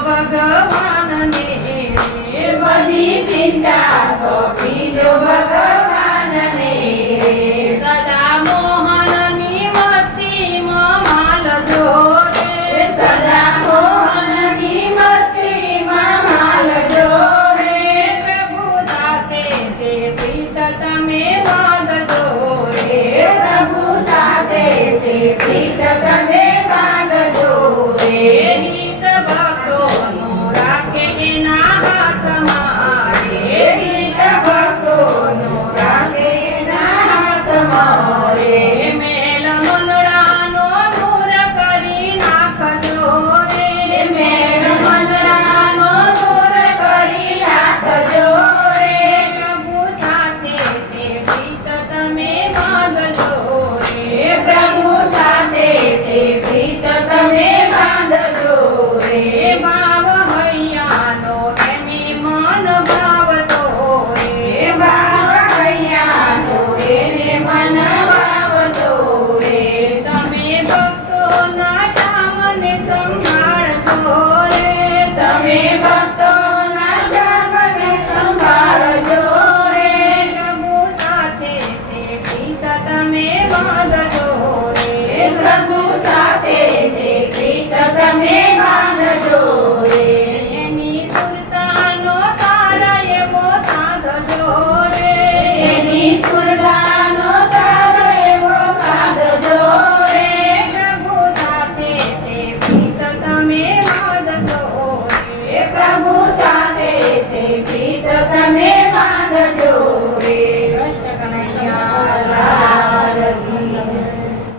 ભગવાનને બધી ચિંતા સોંપી દો ભગવાનને સદા મોહનની મસ્તીમાં માલજો રે સદા મોહનની મસ્તીમાં માલજો રે પ્રભુ સાથે તે પ્રીત તમે બાંધજો રે પ્રભુ સાથે તે પ્રીત તમે બાંધજો રે નિત ભક્તોનો રાખે એના હાથમાં રે ગીત ભક્તોનો રાખે એના હાથમાં રે મેલ મંગળાનો દૂર કરી નાખજો રે મેલ મંગળાનો દૂર કરી નાખજો રે પ્રભુ સાથે તે પ્રીત તમે બાંધજો રે પ્રભુ સાથે તે પ્રીત તમે બાંધજો રે ભાવ હૈયાનો એને મન ભાવતો રે ભાવ હૈયાનો એને મન ભાવતો રે તમે ભક્તોના ઠામને સંભાળજો રે તમે